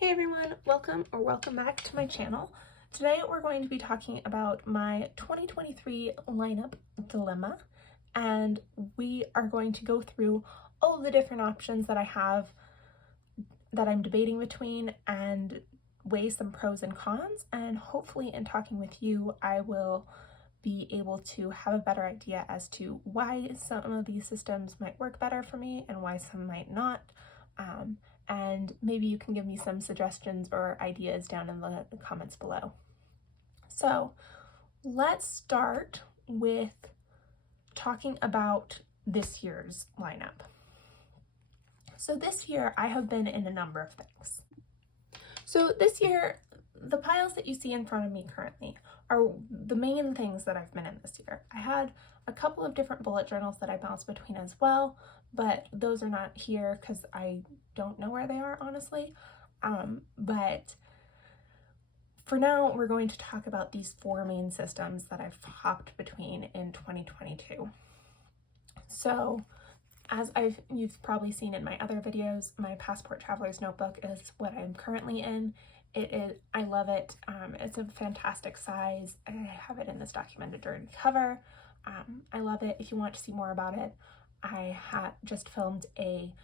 Hey everyone, welcome back to my channel. Today we're going to be talking about my 2023 lineup dilemma, and we are going to go through all of the different options that I have that I'm debating between and weigh some pros and cons, and hopefully in talking with you I will be able to have a better idea as to why some of these systems might work better for me and why some might not. And maybe you can give me some suggestions or ideas down in the comments below. So let's start with talking about this year's lineup. So this year I have been in a number of things. So this year, the piles that you see in front of me currently are the main things that I've been in this year. I had a couple of different bullet journals that I bounced between as well, but those are not here because I don't know where they are, honestly. But for now, we're going to talk about these four main systems that I've hopped between in 2022. So as you've probably seen in my other videos, my Passport Traveler's Notebook is what I'm currently in. I love it. It's a fantastic size. I have it in this documented journey cover. I love it. If you want to see more about it, I just filmed a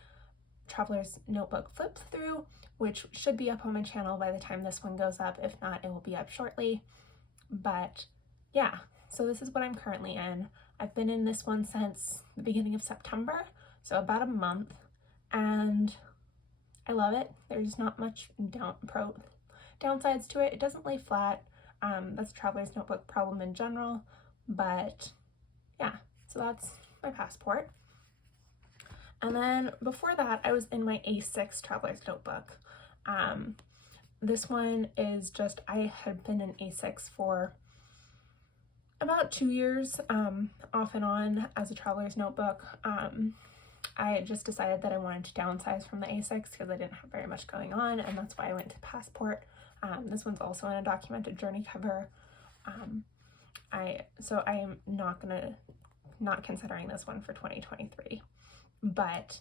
Traveler's Notebook flip through, which should be up on my channel by the time this one goes up. If not, it will be up shortly. But yeah, so this is what I'm currently in. I've been in this one since the beginning of September, so about a month, and I love it. There's not much downsides to it. It doesn't lay flat. That's a Traveler's Notebook problem in general, but yeah, so that's my Passport. And then before that, I was in my A6 Traveler's Notebook. This one is just, I had been in A6 for about 2 years, off and on as a Traveler's Notebook. I just decided that I wanted to downsize from the A6 because I didn't have very much going on, and that's why I went to Passport. This one's also in a documented journey cover. So I am not considering this one for 2023. But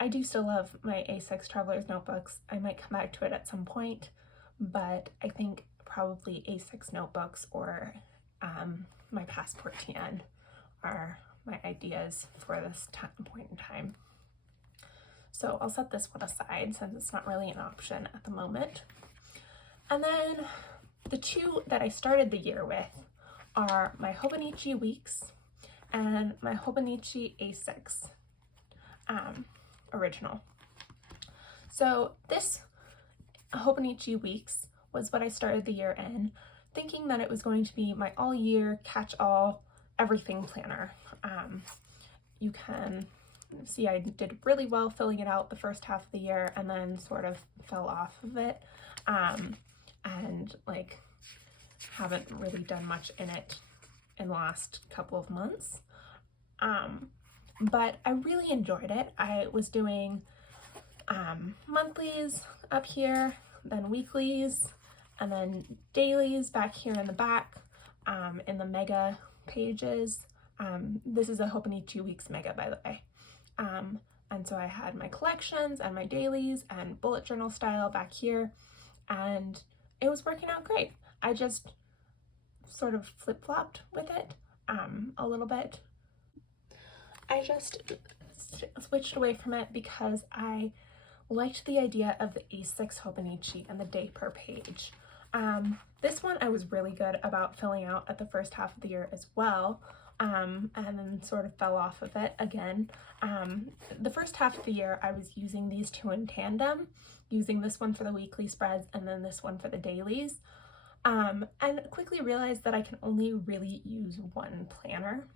I do still love my A6 Traveler's Notebooks. I might come back to it at some point, but I think probably A6 notebooks or my Passport TN are my ideas for this point in time. So I'll set this one aside since it's not really an option at the moment. And then the two that I started the year with are my Hobonichi Weeks and my Hobonichi A6 original. So this Hobonichi Weeks was what I started the year in, thinking that it was going to be my all-year catch-all everything planner. You can see I did really well filling it out the first half of the year and then sort of fell off of it, and like haven't really done much in it in the last couple of months. But I really enjoyed it. I was doing monthlies up here, then weeklies, and then dailies back here in the back, in the mega pages. This is a Hobonichi Weeks mega, by the way. And so I had my collections and my dailies and bullet journal style back here, and it was working out great. I just sort of flip-flopped with it a little bit. I just switched away from it because I liked the idea of the A6 Hobonichi and the day per page. This one I was really good about filling out at the first half of the year as well, and then sort of fell off of it again. The first half of the year I was using these two in tandem, using this one for the weekly spreads and then this one for the dailies, and quickly realized that I can only really use one planner.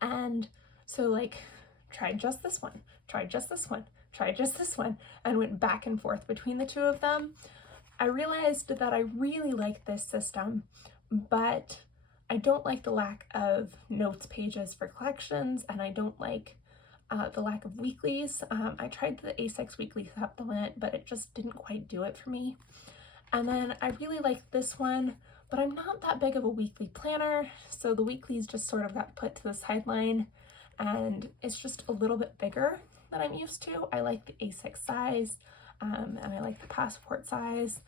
And so like tried just this one, tried just this one, tried just this one, and went back and forth between the two of them. I realized that I really like this system, but I don't like the lack of notes pages for collections, and I don't like the lack of weeklies. I tried the A6 weekly supplement, but it just didn't quite do it for me. And then I really like this one, but I'm not that big of a weekly planner, so the weeklies just sort of got put to the sideline, and it's just a little bit bigger than I'm used to. I like the A6 size, and I like the passport size.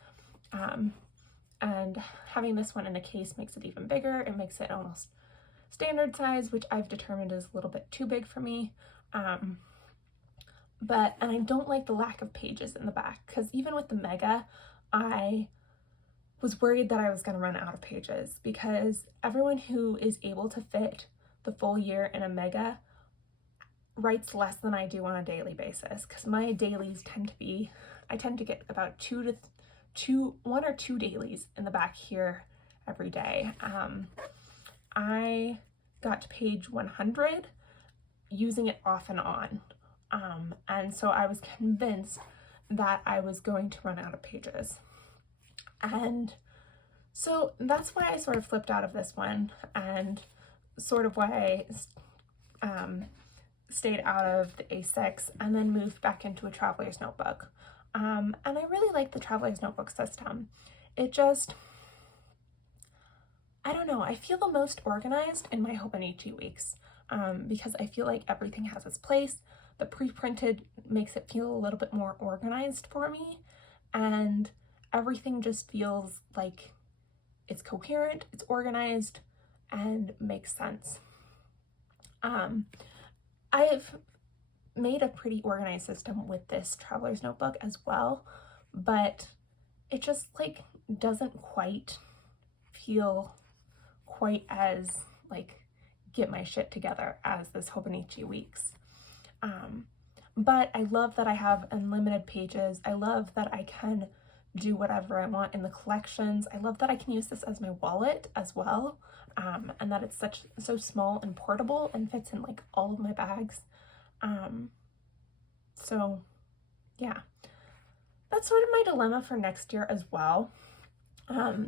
And having this one in a case makes it even bigger. It makes it almost standard size, which I've determined is a little bit too big for me. And I don't like the lack of pages in the back, because even with the Mega, I was worried that I was going to run out of pages, because everyone who is able to fit the full year in a Mega writes less than I do on a daily basis, because my dailies tend to be, I tend to get about one or two dailies in the back here every day. I got to page 100 using it off and on. And so I was convinced that I was going to run out of pages. And so that's why I sort of flipped out of this one, and sort of why I stayed out of the A6 and then moved back into a traveler's notebook. And I really like the traveler's notebook system. It just, I don't know, I feel the most organized in my hobonichi weeks, because I feel like everything has its place. The pre-printed makes it feel a little bit more organized for me, and everything just feels like it's coherent, it's organized, and makes sense. I've made a pretty organized system with this traveler's notebook as well, but it just like doesn't quite feel quite as like get my shit together as this hobonichi weeks. But I love that I have unlimited pages. I love that I can do whatever I want in the collections. I love that I can use this as my wallet as well, and that it's so small and portable and fits in like all of my bags. So yeah, that's sort of my dilemma for next year as well.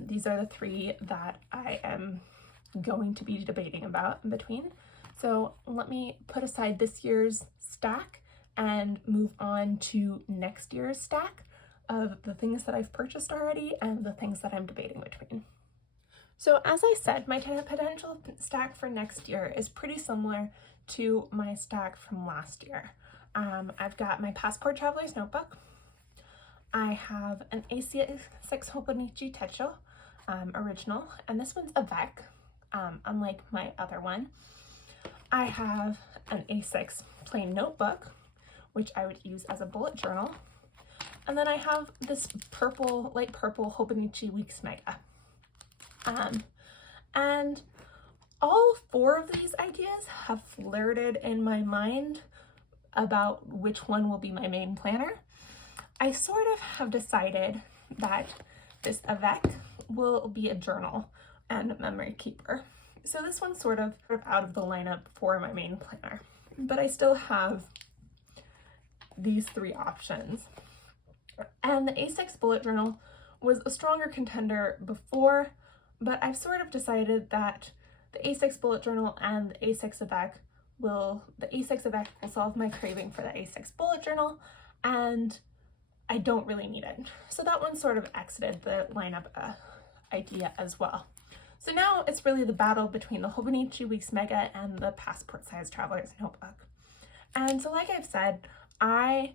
These are the three that I am going to be debating about in between. So let me put aside this year's stack and move on to next year's stack of the things that I've purchased already and the things that I'm debating between. So as I said, my potential stack for next year is pretty similar to my stack from last year. I've got my Passport Traveler's Notebook. I have an A6 Hobonichi Techo original, and this one's avec, unlike my other one. I have an A6 plain notebook, which I would use as a bullet journal. And then I have this light purple Hobonichi Weeks Mega. And all four of these ideas have flirted in my mind about which one will be my main planner. I sort of have decided that this avec will be a journal and a memory keeper. So this one's sort of out of the lineup for my main planner, but I still have these three options. And the A6 bullet journal was a stronger contender before, but I've sort of decided that the A6 bullet journal and the A6 avec will solve my craving for the A6 bullet journal, and I don't really need it. So that one sort of exited the lineup idea as well. So now it's really the battle between the Hobonichi Weeks Mega and the Passport Size Traveler's Notebook. And so like I've said, I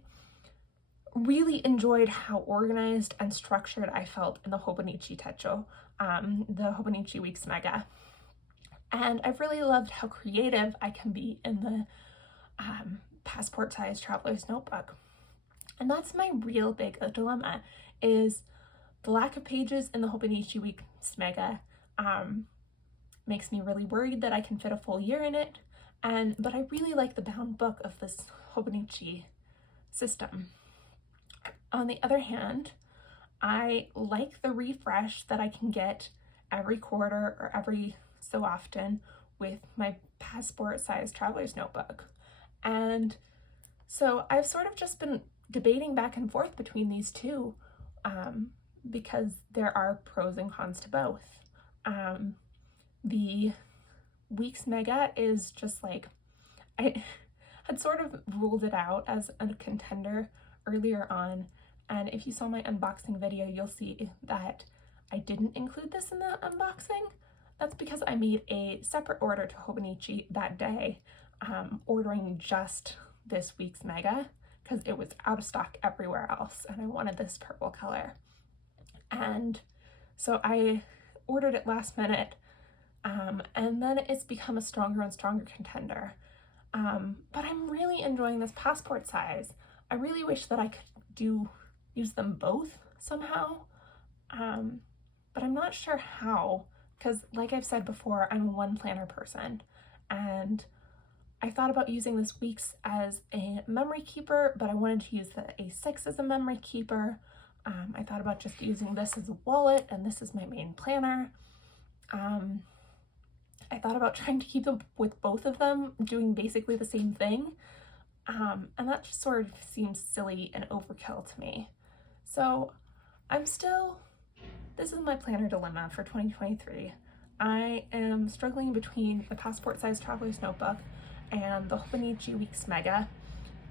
really enjoyed how organized and structured I felt in the Hobonichi Techo, the Hobonichi Weeks Mega. And I've really loved how creative I can be in the Passport Size Traveler's Notebook. And that's my real big dilemma, is the lack of pages in the Hobonichi Weeks Mega makes me really worried that I can fit a full year in it, but I really like the bound book of this Hobonichi system. On the other hand, I like the refresh that I can get every quarter or every so often with my Passport Size Traveler's Notebook. And so I've sort of just been debating back and forth between these two, because there are pros and cons to both. The Weeks Mega is just like, I had sort of ruled it out as a contender earlier on, and if you saw my unboxing video, you'll see that I didn't include this in the unboxing. That's because I made a separate order to Hobonichi that day, ordering just this Weeks Mega, because it was out of stock everywhere else and I wanted this purple color. And so I ordered it last minute, and then it's become a stronger and stronger contender. But I'm really enjoying this passport size. I really wish that I could use them both somehow, but I'm not sure how, because like I've said before, I'm a one planner person, and I thought about using this week's as a memory keeper, but I wanted to use the A6 as a memory keeper. I thought about just using this as a wallet, and this is my main planner. I thought about trying to keep up with both of them, doing basically the same thing, and that just sort of seems silly and overkill to me. So this is my planner dilemma for 2023. I am struggling between the passport size traveler's notebook and the Hobonichi Weeks Mega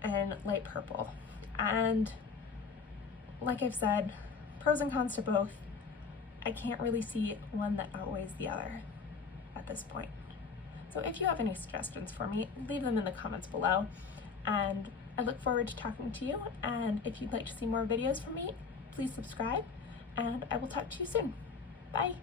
and light purple. And like I've said, pros and cons to both. I can't really see one that outweighs the other at this point. So if you have any suggestions for me, leave them in the comments below. And I look forward to talking to you. And if you'd like to see more videos from me, please subscribe, and I will talk to you soon. Bye.